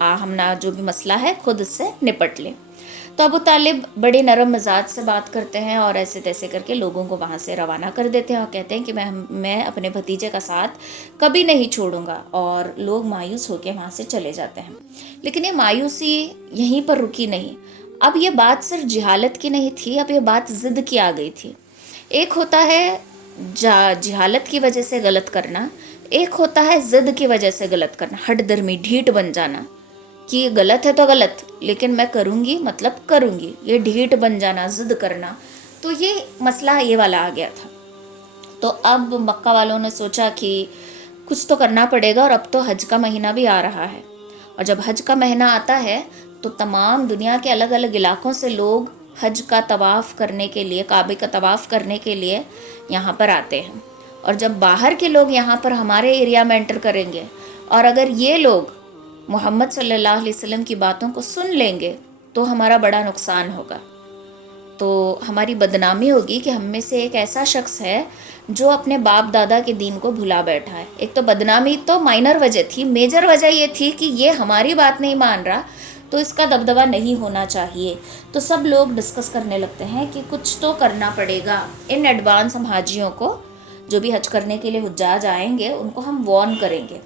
ہم نہ جو بھی مسئلہ ہے خود اس سے نپٹ لیں۔ تو ابو طالب بڑے نرم مزاج سے بات کرتے ہیں اور ایسے تیسے کر کے لوگوں کو وہاں سے روانہ کر دیتے ہیں اور کہتے ہیں کہ میں اپنے بھتیجے کا ساتھ کبھی نہیں چھوڑوں گا، اور لوگ مایوس ہو کے وہاں سے چلے جاتے ہیں۔ لیکن یہ مایوسی یہیں پر رکی نہیں، اب یہ بات صرف جہالت کی نہیں تھی، اب یہ بات ضد کی آ گئی تھی۔ ایک ہوتا ہے جہالت کی وجہ سے غلط کرنا، ایک ہوتا ہے ضد کی وجہ سے غلط کرنا، ہٹ درمی ڈھیٹ بن جانا کہ یہ غلط ہے تو غلط لیکن میں کروں گی مطلب کروں گی، یہ ڈھیٹ بن جانا، ضد کرنا۔ تو یہ مسئلہ یہ والا آ گیا تھا۔ تو اب مکہ والوں نے سوچا کہ کچھ تو کرنا پڑے گا، اور اب تو حج کا مہینہ بھی آ رہا ہے، اور جب حج کا مہینہ آتا ہے تو تمام دنیا کے الگ الگ علاقوں سے لوگ حج کا طواف کرنے کے لیے، کعبے کا طواف کرنے کے لیے یہاں پر آتے ہیں۔ اور جب باہر کے لوگ یہاں پر ہمارے ایریا میں انٹر کریں گے، اور اگر یہ لوگ محمد صلی اللہ علیہ وسلم کی باتوں کو سن لیں گے تو ہمارا بڑا نقصان ہوگا، تو ہماری بدنامی ہوگی کہ ہم میں سے ایک ایسا شخص ہے جو اپنے باپ دادا کے دین کو بھلا بیٹھا ہے۔ ایک تو بدنامی تو مائنر وجہ تھی، میجر وجہ یہ تھی کہ یہ ہماری بات نہیں مان رہا تو اس کا دبدبہ نہیں ہونا چاہیے۔ تو سب لوگ ڈسکس کرنے لگتے ہیں کہ کچھ تو کرنا پڑے گا، ان ایڈوانس ہم حاجیوں کو، جو بھی حج کرنے کے لیے حجاج آئیں گے ان کو ہم وارن کریں گے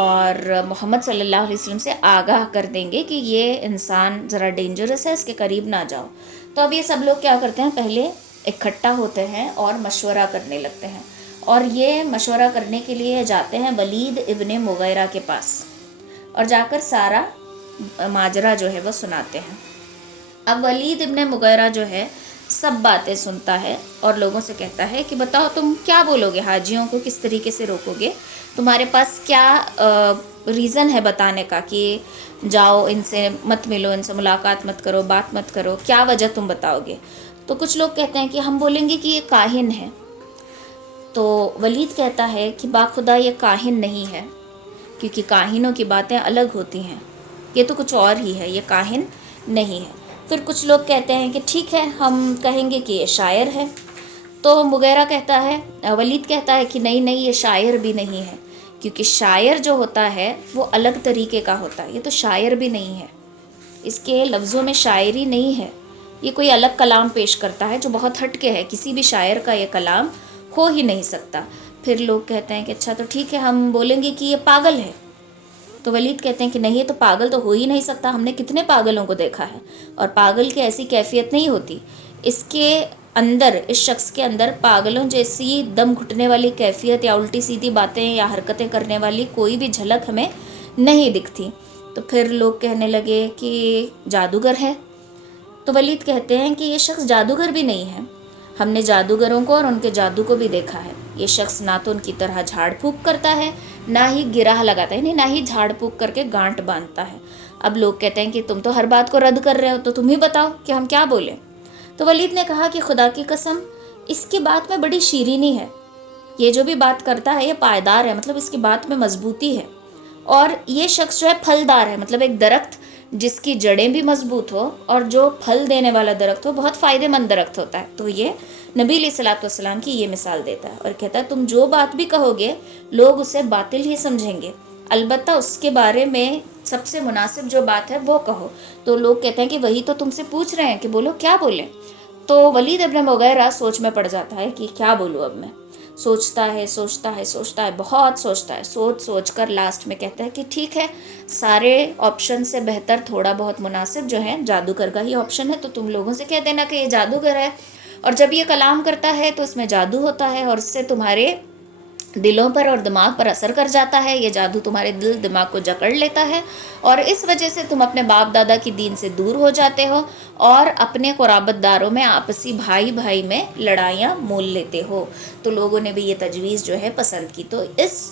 اور محمد صلی اللہ علیہ وسلم سے آگاہ کر دیں گے کہ یہ انسان ذرا ڈینجرس ہے، اس کے قریب نہ جاؤ۔ تو اب یہ سب لوگ کیا کرتے ہیں، پہلے اکٹھا ہوتے ہیں اور مشورہ کرنے لگتے ہیں، اور یہ مشورہ کرنے کے لیے جاتے ہیں ولید ابن مغیرہ کے پاس، اور جا کر سارا ماجرا جو ہے وہ سناتے ہیں۔ اب ولید ابن مغیرہ جو ہے سب باتیں سنتا ہے اور لوگوں سے کہتا ہے کہ بتاؤ تم کیا بولو گے، حاجیوں کو کس طریقے سے روکو گے، تمہارے پاس کیا ریزن ہے بتانے کا کہ جاؤ ان سے مت ملو، ان سے ملاقات مت کرو، بات مت کرو، کیا وجہ تم بتاؤ گے؟ تو کچھ لوگ کہتے ہیں کہ ہم بولیں گے کہ یہ کاہن ہے۔ تو ولید کہتا ہے کہ باخدا یہ کاہن نہیں ہے، کیونکہ کاہنوں کی باتیں الگ ہوتی ہیں، یہ تو کچھ اور ہی ہے، یہ کاہن نہیں ہے۔ پھر کچھ لوگ کہتے ہیں کہ ٹھیک ہے ہم کہیں گے کہ یہ شاعر ہے۔ تو مغیرہ کہتا ہے، ولید کہتا ہے کہ نہیں یہ شاعر بھی نہیں ہے، کیونکہ شاعر جو ہوتا ہے وہ الگ طریقے کا ہوتا ہے، یہ تو شاعر بھی نہیں ہے، اس کے لفظوں میں شاعری نہیں ہے، یہ کوئی الگ کلام پیش کرتا ہے جو بہت ہٹ کے ہے، کسی بھی شاعر کا یہ کلام ہو ہی نہیں سکتا۔ پھر لوگ کہتے ہیں کہ اچھا تو ٹھیک ہے ہم بولیں گے کہ یہ پاگل ہے۔ تو ولید کہتے ہیں کہ نہیں یہ تو پاگل تو ہو ہی نہیں سکتا، ہم نے کتنے پاگلوں کو دیکھا ہے، اور پاگل کی ایسی کیفیت نہیں ہوتی، اس کے اندر، اس شخص کے اندر پاگلوں جیسی دم گھٹنے والی کیفیت یا الٹی سیدھی باتیں یا حرکتیں کرنے والی کوئی بھی جھلک ہمیں نہیں دکھتی۔ تو پھر لوگ کہنے لگے کہ جادوگر ہے۔ تو ولید کہتے ہیں کہ یہ شخص جادوگر بھی نہیں ہے، ہم نے جادوگروں کو اور ان کے جادو کو بھی دیکھا ہے، یہ شخص نہ تو ان کی طرح جھاڑ پھونک کرتا ہے، نہ ہی گرہ لگاتا ہے، نہ ہی جھاڑ پھونک کر کے گانٹ باندھتا ہے۔ اب لوگ کہتے ہیں کہ تم تو ہر بات کو رد کر رہے ہو، تو تم ہی بتاؤ کہ ہم کیا بولیں۔ تو ولید نے کہا کہ خدا کی قسم اس کی بات میں بڑی شیرینی ہے، یہ جو بھی بات کرتا ہے یہ پائیدار ہے، مطلب اس کی بات میں مضبوطی ہے، اور یہ شخص جو ہے پھلدار ہے، مطلب ایک درخت جس کی جڑیں بھی مضبوط ہو اور جو پھل دینے والا درخت ہو، بہت فائدہ مند درخت ہوتا ہے۔ تو یہ نبی علیہ الصلوۃ والسلام کی یہ مثال دیتا ہے اور کہتا ہے تم جو بات بھی کہو گے لوگ اسے باطل ہی سمجھیں گے، البتہ اس کے بارے میں سب سے مناسب جو بات ہے وہ کہو۔ تو لوگ کہتے ہیں کہ وہی تو تم سے پوچھ رہے ہیں کہ بولو کیا بولیں۔ تو ولید ابن مغیرہ سوچ میں پڑ جاتا ہے کہ کیا بولوں اب میں، سوچتا ہے، بہت سوچتا ہے، سوچ کر لاسٹ میں کہتا ہے کہ ٹھیک ہے، سارے آپشن سے بہتر تھوڑا بہت مناسب جو ہے جادوگر کا ہی آپشن ہے، تو تم لوگوں سے کہہ دینا کہ یہ جادوگر ہے، اور جب یہ کلام کرتا ہے تو اس میں جادو ہوتا ہے اور اس سے تمہارے دلوں پر اور دماغ پر اثر کر جاتا ہے، یہ جادو تمہارے دل دماغ کو جکڑ لیتا ہے، اور اس وجہ سے تم اپنے باپ دادا کی دین سے دور ہو جاتے ہو اور اپنے قرابت داروں میں آپسی بھائی میں لڑائیاں مول لیتے ہو۔ تو لوگوں نے بھی یہ تجویز جو ہے پسند کی۔ تو اس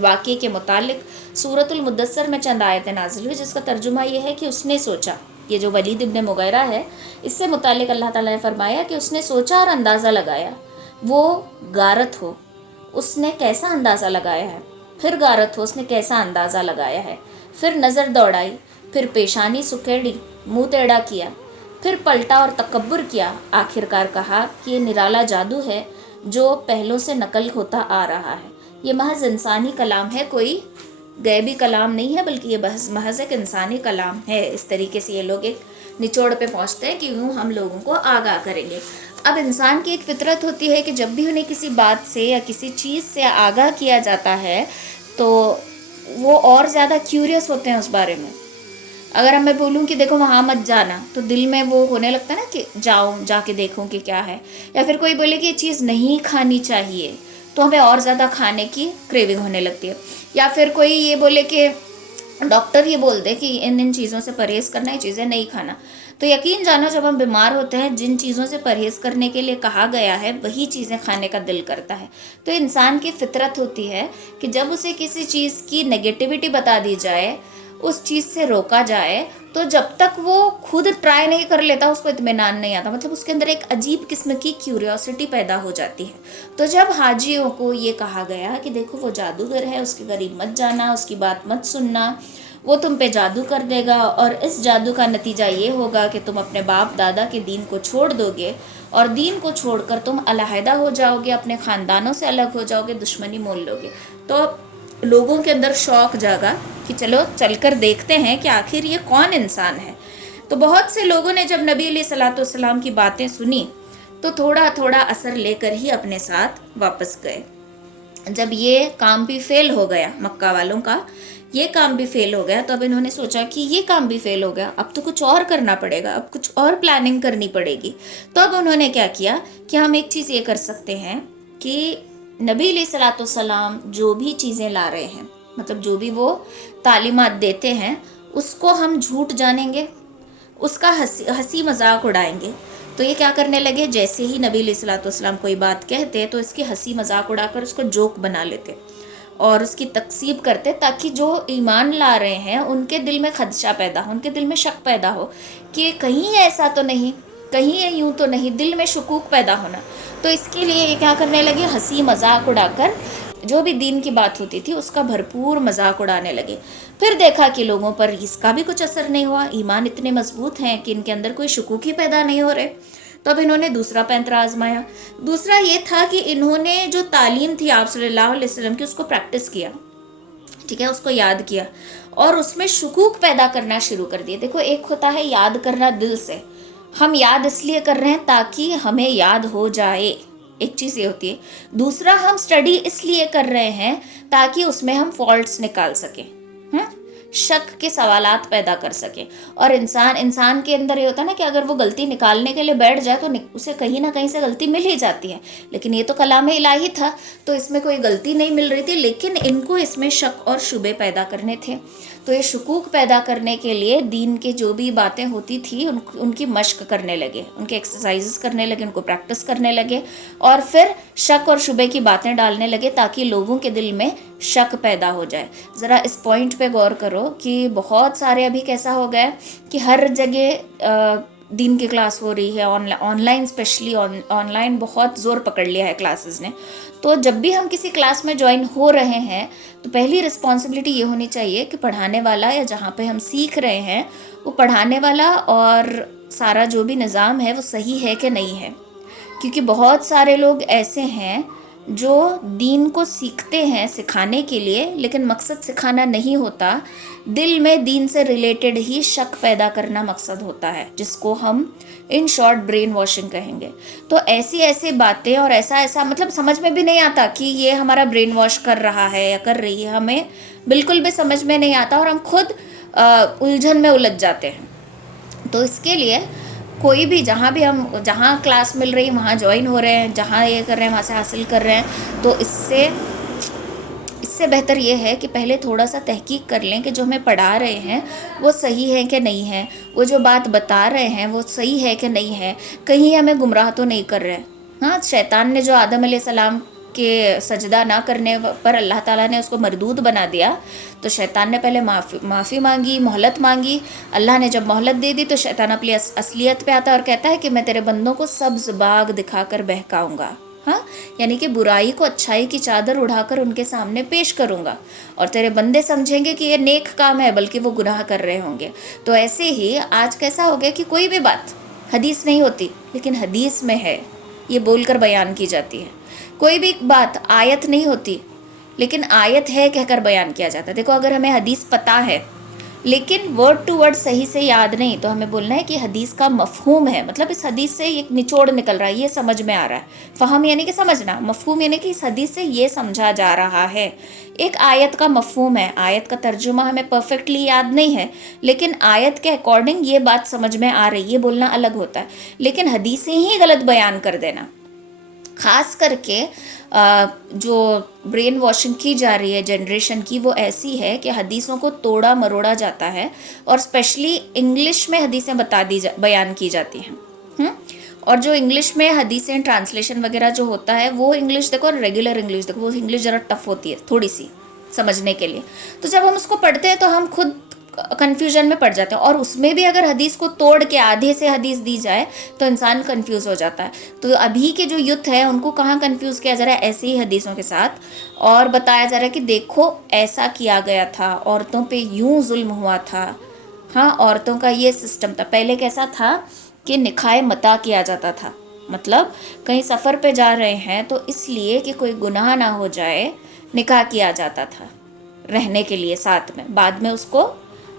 واقعے کے متعلق سورۃ المدثر میں چند آیتیں نازل ہوئی جس کا ترجمہ یہ ہے کہ اس نے سوچا، یہ جو ولید ابن مغیرہ ہے اس سے متعلق اللہ تعالیٰ نے فرمایا کہ اس نے سوچا اور اندازہ لگایا، وہ غارت ہو اس نے کیسا اندازہ لگایا ہے، پھر غارت ہو اس نے کیسا اندازہ لگایا ہے، پھر نظر دوڑائی، پھر پیشانی سکیڑی، منہ ٹیڑھا کیا، پھر پلٹا اور تکبر کیا، آخرکار کہا کہ یہ نرالا جادو ہے جو پہلوں سے نقل ہوتا آ رہا ہے، یہ محض انسانی کلام ہے، کوئی غیبی کلام نہیں ہے، بلکہ یہ محض ایک انسانی کلام ہے. اس طریقے سے یہ لوگ ایک نچوڑ پہ پہنچتے ہیں کہ یوں ہم لوگوں کو آگاہ کریں گے. اب انسان کی ایک فطرت ہوتی ہے کہ جب بھی انہیں کسی بات سے یا کسی چیز سے آگاہ کیا جاتا ہے تو وہ اور زیادہ کیوریس ہوتے ہیں اس بارے میں. اگر میں بولوں کہ دیکھو وہاں مت جانا تو دل میں وہ ہونے لگتا ہے نا کہ جاؤں، جا کے دیکھوں کہ کیا ہے. یا پھر کوئی بولے کہ یہ چیز نہیں کھانی چاہیے تو ہمیں اور زیادہ کھانے کی کریونگ ہونے لگتی ہے. یا پھر کوئی یہ بولے کہ ڈاکٹر یہ بول دے کہ ان چیزوں سے پرہیز کرنا، یہ چیزیں نہیں کھانا، تو یقین جانا جب ہم بیمار ہوتے ہیں جن چیزوں سے پرہیز کرنے کے لیے کہا گیا ہے وہی چیزیں کھانے کا دل کرتا ہے. تو انسان کی فطرت ہوتی ہے کہ جب اسے کسی چیز کی نگیٹیوٹی بتا دی جائے، اس چیز سے روکا جائے، تو جب تک وہ خود ٹرائی نہیں کر لیتا اس کو اطمینان نہیں آتا. مطلب اس کے اندر ایک عجیب قسم کی کیوریوسٹی پیدا ہو جاتی ہے. تو جب حاجیوں کو یہ کہا گیا کہ دیکھو وہ جادوگر ہے، اس کے قریب مت جانا، اس کی بات مت سننا، وہ تم پہ جادو کر دے گا، اور اس جادو کا نتیجہ یہ ہوگا کہ تم اپنے باپ دادا کے دین کو چھوڑ دو گے، اور دین کو چھوڑ کر تم علیحدہ ہو جاؤ گے، اپنے خاندانوں سے الگ ہو جاؤ گے، دشمنی مول لو گے. تو لوگوں کے اندر شوق جاگا کہ چلو چل کر دیکھتے ہیں کہ آخر یہ کون انسان ہے. تو بہت سے لوگوں نے جب نبی علیہ الصلوۃ والسلام کی باتیں سنی تو تھوڑا تھوڑا اثر لے کر ہی اپنے ساتھ واپس گئے. جب یہ کام بھی فیل ہو گیا، مکہ والوں کا یہ کام بھی فیل ہو گیا، تو اب انہوں نے سوچا کہ یہ کام بھی فیل ہو گیا، اب تو کچھ اور کرنا پڑے گا، اب کچھ اور پلاننگ کرنی پڑے گی. تو اب انہوں نے کیا کیا کہ ہم ایک چیز یہ کر سکتے ہیں کہ نبی علیہ الصلوۃ والسلام جو بھی چیزیں لا رہے ہیں، مطلب جو بھی وہ تعلیمات دیتے ہیں، اس کو ہم جھوٹ جانیں گے، اس کا ہنسی مذاق اڑائیں گے. تو یہ کیا کرنے لگے، جیسے ہی نبی علیہ الصلوۃ والسلام کوئی بات کہتے تو اس کی ہنسی مذاق اڑا کر اس کو جوک بنا لیتے اور اس کی تکذیب کرتے، تاکہ جو ایمان لا رہے ہیں ان کے دل میں خدشہ پیدا ہو، ان کے دل میں شک پیدا ہو کہ کہیں ایسا تو نہیں، کہیں یہ یوں تو نہیں، دل میں شکوک پیدا ہونا. تو اس کے لیے یہ کیا کرنے لگے، ہنسی مذاق اڑا کر جو بھی دین کی بات ہوتی تھی اس کا بھرپور مذاق اڑانے لگے. پھر دیکھا کہ لوگوں پر اس کا بھی کچھ اثر نہیں ہوا، ایمان اتنے مضبوط ہیں کہ ان کے اندر کوئی شکوک ہی پیدا نہیں ہو رہے. تو اب انہوں نے دوسرا پینترا آزمایا. دوسرا یہ تھا کہ انہوں نے جو تعلیم تھی آپ صلی اللہ علیہ وسلم کی اس کو پریکٹس کیا، ٹھیک ہے، اس کو یاد کیا اور اس میں شکوک پیدا کرنا شروع کر دیے. دیکھو ایک ہوتا ہے یاد کرنا دل سے، ہم یاد اس لیے کر رہے ہیں تاکہ ہمیں یاد ہو جائے، ایک چیز یہ ہوتی ہے. دوسرا ہم اسٹڈی اس لیے کر رہے ہیں تاکہ اس میں ہم فالٹس نکال سکیں، شک کے سوالات پیدا کر سکیں. اور انسان کے اندر یہ ہوتا ہے نا کہ اگر وہ غلطی نکالنے کے لیے بیٹھ جائے تو اسے کہیں نہ کہیں سے غلطی مل ہی جاتی ہے. لیکن یہ تو کلام الہی تھا تو اس میں کوئی غلطی نہیں مل رہی تھی، لیکن ان کو اس میں شک اور شبے پیدا کرنے تھے. تو یہ شکوک پیدا کرنے کے لیے دین کے جو بھی باتیں ہوتی تھی ان کی مشق کرنے لگے، ان کے ایکسرسائزز کرنے لگے، ان کو پریکٹس کرنے لگے، اور پھر شک اور شبے کی باتیں ڈالنے لگے تاکہ لوگوں کے دل میں شک پیدا ہو جائے. ذرا اس پوائنٹ پہ غور کرو کہ بہت سارے ابھی کیسا ہو گیا کہ ہر جگہ دین کی کلاس ہو رہی ہے، online, specially online بہت زور پکڑ لیا ہے کلاسز نے. تو جب بھی ہم کسی کلاس میں جوائن ہو رہے ہیں تو پہلی رسپانسبلٹی یہ ہونی چاہیے کہ پڑھانے والا یا جہاں پہ ہم سیکھ رہے ہیں وہ پڑھانے والا اور سارا جو بھی نظام ہے وہ صحیح ہے کہ نہیں ہے. کیونکہ بہت سارے لوگ ایسے ہیں جو دین کو سیکھتے ہیں سکھانے کے لیے، لیکن مقصد سکھانا نہیں ہوتا، دل میں دین سے ریلیٹڈ ہی شک پیدا کرنا مقصد ہوتا ہے، جس کو ہم ان شارٹ برین واشنگ کہیں گے. تو ایسی باتیں اور ایسا مطلب سمجھ میں بھی نہیں آتا کہ یہ ہمارا برین واش کر رہا ہے یا کر رہی ہے، ہمیں بالکل بھی سمجھ میں نہیں آتا اور ہم خود الجھن میں الجھ جاتے ہیں. تو اس کے لیے کوئی بھی جہاں کلاس مل رہی وہاں جوائن ہو رہے ہیں، جہاں یہ کر رہے ہیں وہاں سے حاصل کر رہے ہیں، تو اس سے بہتر یہ ہے کہ پہلے تھوڑا سا تحقیق کر لیں کہ جو ہمیں پڑھا رہے ہیں وہ صحیح ہے کہ نہیں ہے، وہ جو بات بتا رہے ہیں وہ صحیح ہے کہ نہیں ہے، کہیں ہمیں گمراہ تو نہیں کر رہے. ہاں، شیطان نے جو آدم علیہ السلام کے سجدہ نہ کرنے پر اللہ تعالیٰ نے اس کو مردود بنا دیا، تو شیطان نے پہلے معافی مانگی، مہلت مانگی. اللہ نے جب مہلت دے دی تو شیطان اپنی اصلیت پہ آتا اور کہتا ہے کہ میں تیرے بندوں کو سبز باغ دکھا کر بہکاؤں گا. ہاں، یعنی کہ برائی کو اچھائی کی چادر اڑا کر ان کے سامنے پیش کروں گا، اور تیرے بندے سمجھیں گے کہ یہ نیک کام ہے بلکہ وہ گناہ کر رہے ہوں گے. تو ایسے ہی آج کیسا ہو گیا کہ کوئی بھی بات حدیث نہیں ہوتی لیکن حدیث میں ہے، یہ بول کر بیان کی جاتی ہے. کوئی بھی بات آیت نہیں ہوتی لیکن آیت ہے کہہ کر بیان کیا جاتا ہے. دیکھو اگر ہمیں حدیث پتہ ہے لیکن ورڈ ٹو ورڈ صحیح سے یاد نہیں، تو ہمیں بولنا ہے کہ حدیث کا مفہوم ہے، مطلب اس حدیث سے ایک نچوڑ نکل رہا ہے، یہ سمجھ میں آ رہا ہے. فہم یعنی کہ سمجھنا، مفہوم یعنی کہ اس حدیث سے یہ سمجھا جا رہا ہے. ایک آیت کا مفہوم ہے، آیت کا ترجمہ ہمیں پرفیکٹلی یاد نہیں ہے لیکن آیت کے اکارڈنگ یہ بات سمجھ میں آ رہی، یہ بولنا الگ ہوتا ہے. لیکن حدیثیں ہی غلط بیان کر دینا، خاص کر کے جو برین واشنگ کی جا رہی ہے جنریشن کی، وہ ایسی ہے کہ حدیثوں کو توڑا مروڑا جاتا ہے اور اسپیشلی انگلش میں حدیثیں بیان کی جاتی ہیں. اور جو انگلش میں حدیثیں ٹرانسلیشن وغیرہ جو ہوتا ہے، وہ انگلش دیکھو، اور ریگولر انگلش دیکھو، وہ انگلش ذرا ٹف ہوتی ہے تھوڑی سی سمجھنے کے لیے. تو جب ہم اس کو پڑھتے ہیں تو ہم خود کنفیوژن میں پڑ جاتے ہیں، اور اس میں بھی اگر حدیث کو توڑ کے آدھے سے حدیث دی جائے تو انسان کنفیوز ہو جاتا ہے. تو ابھی کے جو یوتھ ہے ان کو کہاں کنفیوز کیا جا رہا ہے، ایسے ہی حدیثوں کے ساتھ، اور بتایا جا رہا ہے کہ دیکھو ایسا کیا گیا تھا، عورتوں پہ یوں ظلم ہوا تھا. ہاں، عورتوں کا یہ سسٹم تھا. پہلے کیسا تھا کہ نکاح متا کیا جاتا تھا، مطلب کہیں سفر پہ جا رہے ہیں تو اس لیے کہ کوئی گناہ نہ ہو جائے نکاح کیا جاتا تھا رہنے کے لیے ساتھ میں. بعد میں اس کو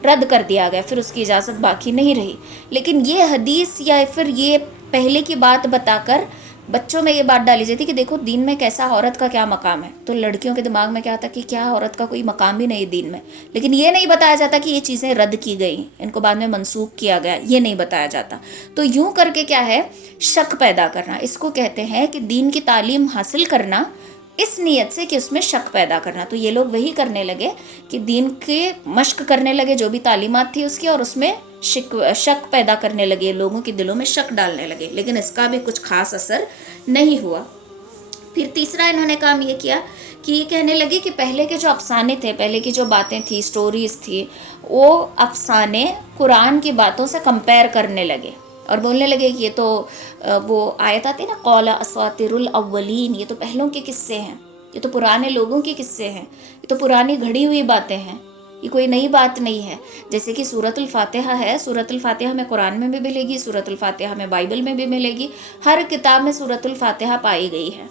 رد کر دیا گیا، پھر اس کی اجازت باقی نہیں رہی. لیکن یہ حدیث یا پھر یہ پہلے کی بات بتا کر بچوں میں یہ بات ڈالی جاتی کہ دیکھو دین میں کیسا، عورت کا کیا مقام ہے. تو لڑکیوں کے دماغ میں کیا آتا کہ کیا عورت کا کوئی مقام ہی نہیں دین میں. لیکن یہ نہیں بتایا جاتا کہ یہ چیزیں رد کی گئیں، ان کو بعد میں منسوخ کیا گیا، یہ نہیں بتایا جاتا. تو یوں کر کے کیا ہے، شک پیدا کرنا. اس کو کہتے ہیں کہ دین کی تعلیم حاصل کرنا اس نیت سے کہ اس میں شک پیدا کرنا. تو یہ لوگ وہی کرنے لگے کہ دین کے مشق کرنے لگے، جو بھی تعلیمات تھی اس کی، اور اس میں شک پیدا کرنے لگے، لوگوں کے دلوں میں شک ڈالنے لگے. لیکن اس کا بھی کچھ خاص اثر نہیں ہوا. پھر تیسرا انہوں نے کام یہ کیا کہ یہ کہنے لگے کہ پہلے کے جو افسانے تھے، پہلے کی جو باتیں تھیں، سٹوریز تھی، وہ افسانے قرآن کی باتوں سے کمپیئر کرنے لگے اور بولنے لگے کہ یہ تو وہ آیت آتی نا، قول اساطیر الاولین، یہ تو پہلوں کے قصے ہیں، یہ تو پرانے لوگوں کے قصے ہیں، یہ تو پرانی گھڑی ہوئی باتیں ہیں، یہ کوئی نئی بات نہیں ہے. جیسے کہ سورۃ الفاتحہ ہے، سورۃ الفاتحہ ہمیں قرآن میں بھی ملے گی، سورۃ الفاتحہ ہمیں بائبل میں بھی ملے گی، ہر کتاب میں سورۃ الفاتحہ پائی گئی ہے.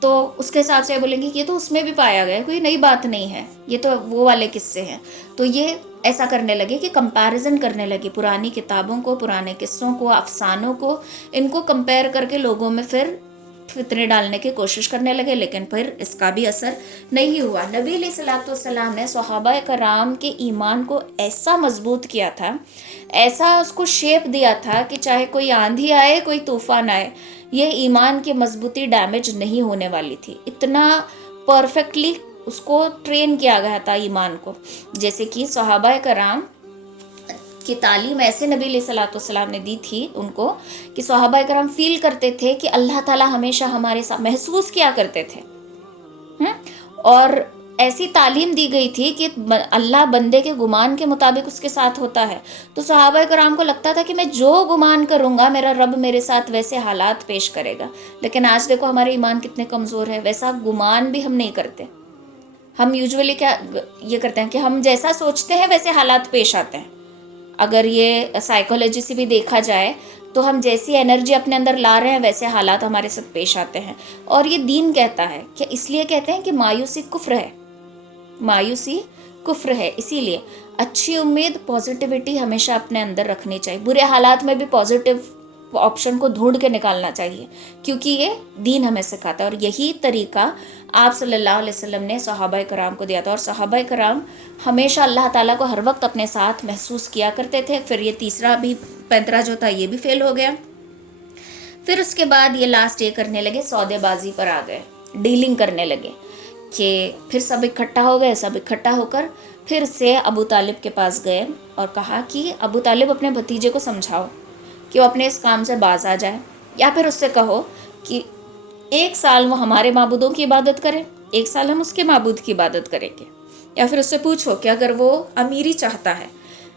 تو اس کے حساب سے بولیں گے کہ یہ تو اس میں بھی پایا گیا ہے، کوئی نئی بات نہیں ہے، یہ تو وہ والے قصے ہیں. تو یہ ایسا کرنے لگے کہ کمپیریزن کرنے لگے پرانی کتابوں کو، پرانے قصوں کو، افسانوں کو، ان کو کمپیئر کر کے لوگوں میں پھر فتنے ڈالنے کی کوشش کرنے لگے. لیکن پھر اس کا بھی اثر نہیں ہوا. نبی علیہ الصلوۃ والسلام نے صحابہ کرام کے ایمان کو ایسا مضبوط کیا تھا، ایسا اس کو شیپ دیا تھا کہ چاہے کوئی آندھی آئے، کوئی طوفان آئے، یہ ایمان کی مضبوطی ڈیمیج نہیں ہونے والی تھی. اتنا پرفیکٹلی اس کو ٹرین کیا گیا تھا ایمان کو. جیسے کہ صحابہ کرام کی تعلیم ایسے نبی علیہ الصلوۃ والسلام نے دی تھی ان کو کہ صحابہ کرام فیل کرتے تھے کہ اللہ تعالیٰ ہمیشہ ہمارے ساتھ، محسوس کیا کرتے تھے. اور ایسی تعلیم دی گئی تھی کہ اللہ بندے کے گمان کے مطابق اس کے ساتھ ہوتا ہے. تو صحابہ کرام کو لگتا تھا کہ میں جو گمان کروں گا میرا رب میرے ساتھ ویسے حالات پیش کرے گا. لیکن آج دیکھو ہمارے ایمان کتنے کمزور ہے، ویسا گمان بھی ہم نہیں کرتے. ہم یوزولی کیا یہ کرتے ہیں کہ ہم جیسا سوچتے ہیں ویسے حالات پیش آتے ہیں. اگر یہ سائیکولوجی سے بھی دیکھا جائے تو ہم جیسی انرجی اپنے اندر لا رہے ہیں ویسے حالات ہمارے ساتھ پیش آتے ہیں. اور یہ دین کہتا ہے کہ اس لیے کہتے ہیں کہ مایوسی کفر ہے، مایوسی کفر ہے. اسی لیے اچھی امید، پازیٹیوٹی ہمیشہ اپنے اندر رکھنی چاہیے. برے حالات میں بھی پازیٹیو آپشن کو ڈھونڈ کے نکالنا چاہیے، کیونکہ یہ دین ہمیں سکھاتا ہے. اور یہی طریقہ آپ صلی اللہ علیہ وسلم نے صحابہ کرام کو دیا تھا. اور صحابہ کرام ہمیشہ اللہ تعالیٰ کو ہر وقت اپنے ساتھ محسوس کیا کرتے تھے. پھر یہ تیسرا بھی پینترا جو تھا یہ بھی فیل ہو گیا. پھر اس کے بعد یہ لاسٹ یہ کرنے لگے، سودے بازی پر آ گئے، ڈیلنگ کرنے لگے کہ پھر سب اکٹھا ہو گئے. سب اکٹھا ہو کر پھر سے ابو طالب کے پاس گئے اور کہا کہ ابو طالب اپنے بھتیجے کو سمجھاؤ کہ وہ اپنے اس کام سے باز آ جائے، یا پھر اس سے کہو کہ 1 سال وہ ہمارے معبودوں کی عبادت کرے، 1 سال ہم اس کے معبود کی عبادت کریں گے. یا پھر اس سے پوچھو کہ اگر وہ امیری چاہتا ہے،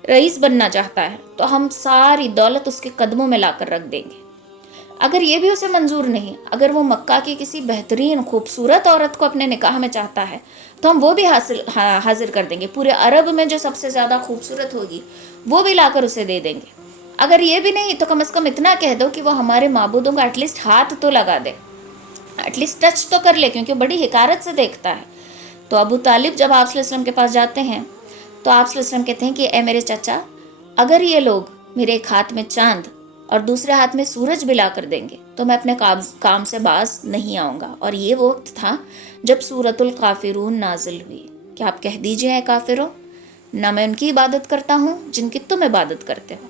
رئیس بننا چاہتا ہے، تو ہم ساری دولت اس کے قدموں میں لا کر رکھ دیں گے. اگر یہ بھی اسے منظور نہیں، اگر وہ مکہ کی کسی بہترین خوبصورت عورت کو اپنے نکاح میں چاہتا ہے تو ہم وہ بھی حاضر کر دیں گے. پورے عرب میں جو سب سے زیادہ خوبصورت ہوگی وہ بھی لا کر اسے دے دیں گے. اگر یہ بھی نہیں تو کم از کم اتنا کہہ دو کہ وہ ہمارے معبودوں کا ایٹ لیسٹ ہاتھ تو لگا دے، ایٹ لیسٹ ٹچ تو کر لے، کیونکہ بڑی حقارت سے دیکھتا ہے. تو ابو طالب جب آپ صلی اللہ علیہ وسلم کے پاس جاتے ہیں تو آپ صلی اللہ علیہ وسلم کہتے ہیں کہ اے میرے چچا، اگر یہ لوگ میرے ایک ہاتھ میں چاند اور دوسرے ہاتھ میں سورج بھی لا کر دیں گے تو میں اپنے کام سے باز نہیں آؤں گا. اور یہ وہ وقت تھا جب سورۃ الکافرون نازل ہوئی کہ آپ کہہ دیجئے اے کافروں، نہ میں ان کی عبادت کرتا ہوں جن کی تم عبادت کرتے ہو،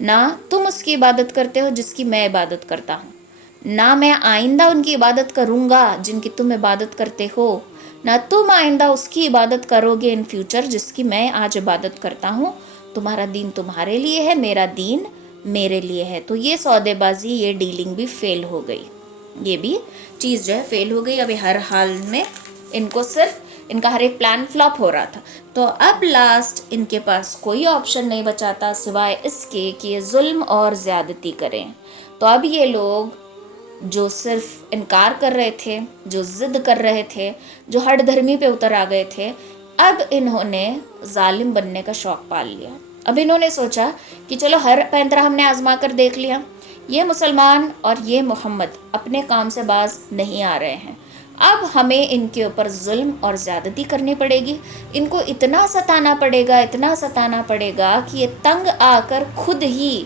نہ تم اس کی عبادت کرتے ہو جس کی میں عبادت کرتا ہوں، نہ میں آئندہ ان کی عبادت کروں گا جن کی تم عبادت کرتے ہو، نہ تم آئندہ اس کی عبادت کرو گے ان فیوچر جس کی میں آج عبادت کرتا ہوں. تمہارا دین تمہارے لیے ہے، میرا دین میرے لیے ہے. تو یہ سودے بازی، یہ ڈیلنگ بھی فیل ہو گئی، یہ بھی چیز جو ہے فیل ہو گئی. ابھی ہر حال میں ان کو صرف ان کا ہر ایک پلان فلاپ ہو رہا تھا. تو اب لاسٹ ان کے پاس کوئی آپشن نہیں بچاتا سوائے اس کے کہ یہ ظلم اور زیادتی کریں. تو اب یہ لوگ جو صرف انکار کر رہے تھے، جو ضد کر رہے تھے، جو ہٹ دھرمی پہ اتر آ گئے تھے، اب انہوں نے ظالم بننے کا شوق پال لیا. اب انہوں نے سوچا کہ چلو ہر پینترا ہم نے آزما کر دیکھ لیا، یہ مسلمان اور یہ محمد اپنے کام سے باز نہیں آ رہے ہیں، اب ہمیں ان کے اوپر ظلم اور زیادتی کرنی پڑے گی، ان کو اتنا ستانا پڑے گا، اتنا ستانا پڑے گا کہ یہ تنگ آ کر خود ہی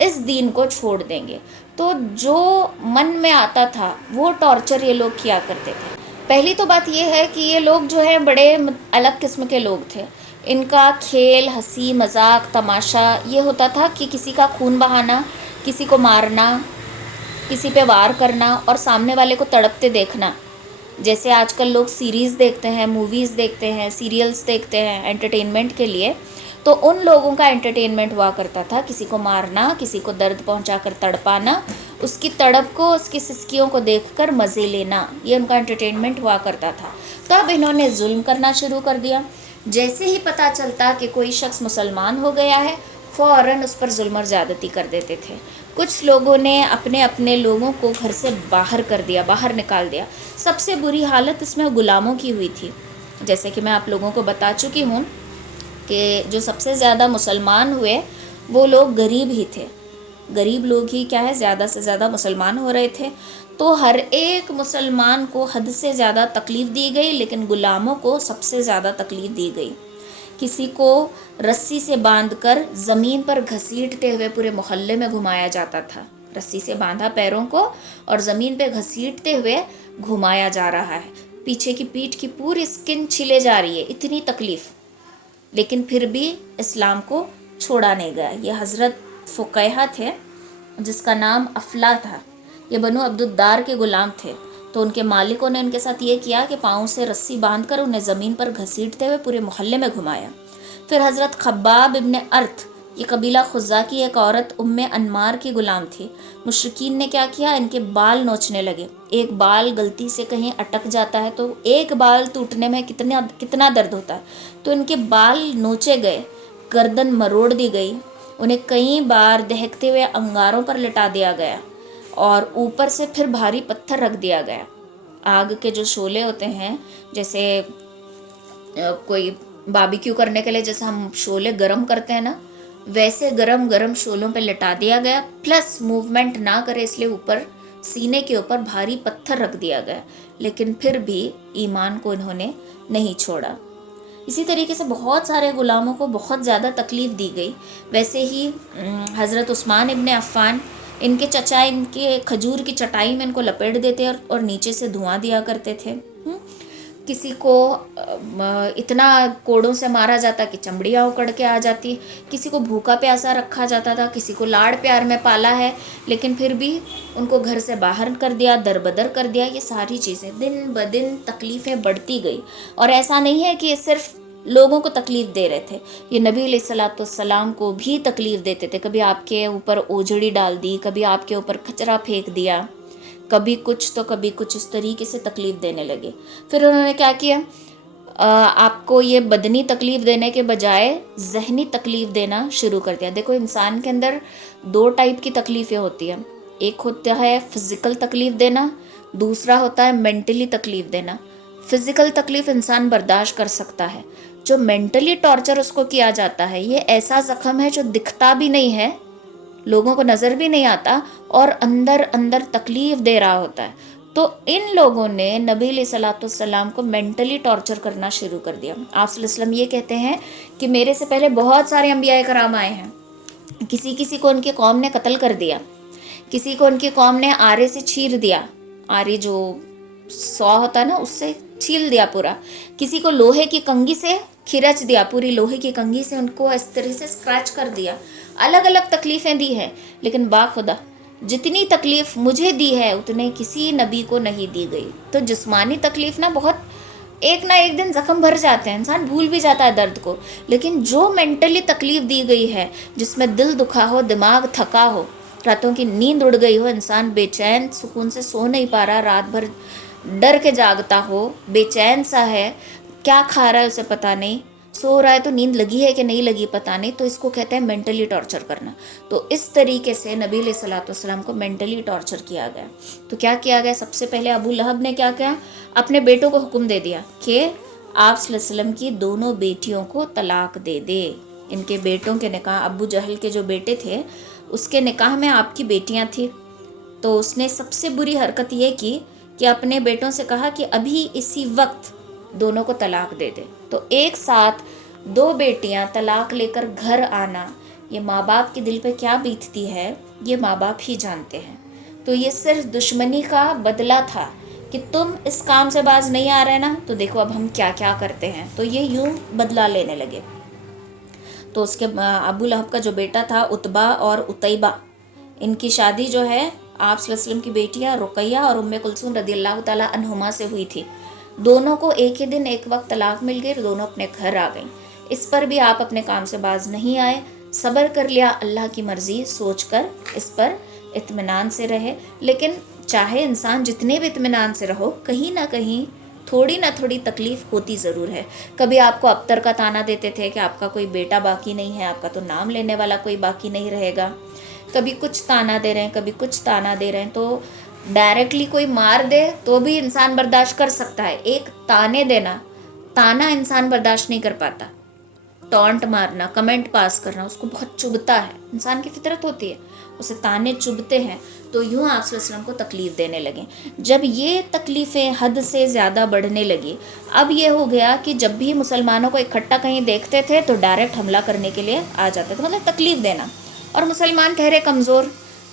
اس دین کو چھوڑ دیں گے. تو جو من میں آتا تھا وہ ٹارچر یہ لوگ کیا کرتے تھے. پہلی تو بات یہ ہے کہ یہ لوگ جو ہے بڑے الگ قسم کے لوگ تھے. ان کا کھیل، ہنسی مذاق، تماشا یہ ہوتا تھا کہ کسی کا خون بہانا، کسی کو مارنا، کسی پہ وار کرنا اور سامنے والے کو تڑپتے دیکھنا. جیسے آج کل لوگ سیریز دیکھتے ہیں، موویز دیکھتے ہیں، سیریلز دیکھتے ہیں انٹرٹینمنٹ کے لیے، تو ان لوگوں کا انٹرٹینمنٹ ہوا کرتا تھا کسی کو مارنا، کسی کو درد پہنچا کر تڑپانا، اس کی تڑپ کو، اس کی سسکیوں کو دیکھ کر مزے لینا، یہ ان کا انٹرٹینمنٹ ہوا کرتا تھا. تو اب انہوں نے ظلم کرنا شروع کر دیا. جیسے ہی پتہ چلتا کہ کوئی شخص مسلمان ہو گیا ہے فوراً اس پر ظلم اور زیادتی کر دیتے تھے. کچھ لوگوں نے اپنے اپنے لوگوں کو گھر سے باہر کر دیا، باہر نکال دیا. سب سے بری حالت اس میں غلاموں کی ہوئی تھی. جیسے کہ میں آپ لوگوں کو بتا چکی ہوں کہ جو سب سے زیادہ مسلمان ہوئے وہ لوگ غریب ہی تھے. غریب لوگ ہی کیا ہے زیادہ سے زیادہ مسلمان ہو رہے تھے. تو ہر ایک مسلمان کو حد سے زیادہ تکلیف دی گئی، لیکن غلاموں کو سب سے زیادہ تکلیف دی گئی. کسی کو رسی سے باندھ کر زمین پر گھسیٹتے ہوئے پورے محلے میں گھمایا جاتا تھا. رسی سے باندھا پیروں کو اور زمین پہ گھسیٹتے ہوئے گھمایا جا رہا ہے، پیچھے کی پیٹھ کی پوری اسکن چھلے جا رہی ہے، اتنی تکلیف. لیکن پھر بھی اسلام کو چھوڑا نہیں گیا. یہ حضرت فقیہ تھے جس کا نام افلا تھا. یہ بنو عبد الدار کے غلام تھے. تو ان کے مالکوں نے ان کے ساتھ یہ کیا کہ پاؤں سے رسی باندھ کر انہیں زمین پر گھسیٹتے ہوئے پورے محلے میں گھمایا. پھر حضرت خباب ابن ارت، یہ قبیلہ خزا کی ایک عورت ام انمار کی غلام تھی. مشرکین نے کیا کیا، ان کے بال نوچنے لگے. ایک بال غلطی سے کہیں اٹک جاتا ہے تو ایک بال ٹوٹنے میں کتنا درد ہوتا ہے. تو ان کے بال نوچے گئے، گردن مروڑ دی گئی، انہیں کئی بار دہکتے ہوئے انگاروں پر لٹا دیا گیا اور اوپر سے پھر بھاری پتھر رکھ دیا گیا. آگ کے جو شعلے ہوتے ہیں، جیسے کوئی باربیکیو کرنے کے لیے جیسے ہم شعلے گرم کرتے ہیں نا، ویسے گرم گرم شعلوں پہ لٹا دیا گیا، پلس موومنٹ نہ کرے اس لیے اوپر سینے کے اوپر بھاری پتھر رکھ دیا گیا. لیکن پھر بھی ایمان کو انہوں نے نہیں چھوڑا. اسی طریقے سے بہت سارے غلاموں کو بہت زیادہ تکلیف دی گئی. ویسے ہی حضرت عثمان ابن عفان، ان کے چچا ان کے کھجور کی چٹائی میں ان کو لپیٹ دیتے اور نیچے سے دھواں دیا کرتے تھے. کسی کو اتنا کوڑوں سے مارا جاتا کہ چمڑیاں اکڑ کے آ جاتی. کسی کو بھوکا پیاسا رکھا جاتا تھا، کسی کو لاڑ پیار میں پالا ہے لیکن پھر بھی ان کو گھر سے باہر کر دیا، دربدر کر دیا. یہ ساری چیزیں دن بدن تکلیفیں بڑھتی گئی. اور ایسا نہیں ہے کہ یہ صرف لوگوں کو تکلیف دے رہے تھے، یہ نبی علیہ الصلوۃ والسلام کو بھی تکلیف دیتے تھے. کبھی آپ کے اوپر اوجڑی ڈال دی، کبھی آپ کے اوپر کچرا پھینک دیا، کبھی کچھ تو کبھی کچھ، اس طریقے سے تکلیف دینے لگے. پھر انہوں نے کیا کیا، آپ کو یہ بدنی تکلیف دینے کے بجائے ذہنی تکلیف دینا شروع کر دیا. دیکھو انسان کے اندر دو ٹائپ کی تکلیفیں ہوتی ہیں. ایک ہوتا ہے فزیکل تکلیف دینا، دوسرا ہوتا ہے مینٹلی تکلیف دینا. فزیکل تکلیف انسان برداشت کر سکتا ہے. جو مینٹلی ٹارچر اس کو کیا جاتا ہے، یہ ایسا زخم ہے جو دکھتا بھی نہیں ہے، لوگوں کو نظر بھی نہیں آتا اور اندر اندر تکلیف دے رہا ہوتا ہے. تو ان لوگوں نے نبی علیہ الصلوۃ والسلام کو مینٹلی ٹارچر کرنا شروع کر دیا. آپ صلی اللہ علیہ وسلم یہ کہتے ہیں کہ میرے سے پہلے بہت سارے انبیاء کرام آئے ہیں, کسی کو ان کی قوم نے قتل کر دیا, کسی کو ان کی قوم نے آرے سے چیر دیا, آرے جو سو ہوتا نا اس سے چھیل دیا پورا, کسی کو لوہے کی کنگھی سے کھرچ دیا, پوری لوہے کی کنگھی سے ان کو اس طرح سے اسکریچ کر دیا, الگ الگ تکلیفیں دی ہیں. لیکن باخدا جتنی تکلیف مجھے دی ہے اتنے کسی نبی کو نہیں دی گئی. تو جسمانی تکلیف نا بہت ایک نہ ایک دن زخم بھر جاتے ہیں, انسان بھول بھی جاتا ہے درد کو, لیکن جو مینٹلی تکلیف دی گئی ہے, جس میں دل دکھا ہو, دماغ تھکا ہو, راتوں کی نیند اڑ گئی ہو, انسان بے چین سکون سے سو نہیں پا رہا, رات بھر ڈر کے جاگتا ہو, بے چین سا ہے, کیا کھا رہا ہے اسے پتہ نہیں, سو رہا ہے تو نیند لگی ہے کہ نہیں لگی پتہ نہیں, تو اس کو کہتے ہیں مینٹلی ٹارچر کرنا. تو اس طریقے سے نبی علیہ الصلوۃ والسلام کو مینٹلی ٹارچر کیا گیا. تو کیا کیا گیا, سب سے پہلے ابو لہب نے کیا کیا, اپنے بیٹوں کو حکم دے دیا کہ آپ صلی اللہ علیہ وسلم کی دونوں بیٹیوں کو طلاق دے دے. ان کے بیٹوں کے نکاح, ابو جہل کے جو بیٹے تھے اس کے نکاح میں آپ کی بیٹیاں تھیں, تو اس نے سب سے بری حرکت یہ کی کہ اپنے بیٹوں سے کہا کہ ابھی اسی وقت دونوں کو طلاق دے دے. تو ایک ساتھ دو بیٹیاں طلاق لے کر گھر آنا, یہ ماں باپ کے دل پہ کیا بیتتی ہے یہ ماں باپ ہی جانتے ہیں. تو یہ صرف دشمنی کا بدلہ تھا کہ تم اس کام سے باز نہیں آ رہے نا, تو دیکھو اب ہم کیا کیا کرتے ہیں. تو یہ یوں بدلہ لینے لگے. تو اس کے ابو لہب کا جو بیٹا تھا عتبہ اور عتیبہ, ان کی شادی جو ہے آپ صلی اللہ علیہ وسلم کی بیٹیاں رقیہ اور ام کلثوم رضی اللہ تعالیٰ عنہما سے ہوئی تھی. دونوں کو ایک ہی دن ایک وقت طلاق مل گئی, دونوں اپنے گھر آ گئیں. اس پر بھی آپ اپنے کام سے باز نہیں آئے, صبر کر لیا, اللہ کی مرضی سوچ کر اس پر اطمینان سے رہے. لیکن چاہے انسان جتنے بھی اطمینان سے رہو, کہیں نہ کہیں تھوڑی نہ تھوڑی تکلیف ہوتی ضرور ہے. کبھی آپ کو ابتر کا تانا دیتے تھے کہ آپ کا کوئی بیٹا باقی نہیں ہے, آپ کا تو نام لینے والا کوئی باقی نہیں رہے گا. کبھی کچھ تانا دے رہے ہیں, کبھی کچھ تانا دے رہے ہیں. تو ڈائریکٹلی کوئی مار دے تو بھی انسان برداشت کر سکتا ہے, ایک تانے دینا, تانا انسان برداشت نہیں کر پاتا. ٹونٹ مارنا, کمنٹ پاس کرنا اس کو بہت چبھتا ہے, انسان کی فطرت ہوتی ہے, اسے تانے چبھتے ہیں. تو یوں آپ صلی اللہ علیہ وسلم کو تکلیف دینے لگے. جب یہ تکلیفیں حد سے زیادہ بڑھنے لگی, اب یہ ہو گیا کہ جب بھی مسلمانوں کو اکٹھا کہیں دیکھتے تھے تو ڈائریکٹ حملہ کرنے کے لیے آ جاتے تھے, مطلب تکلیف دینا. اور مسلمان ٹھہرے کمزور,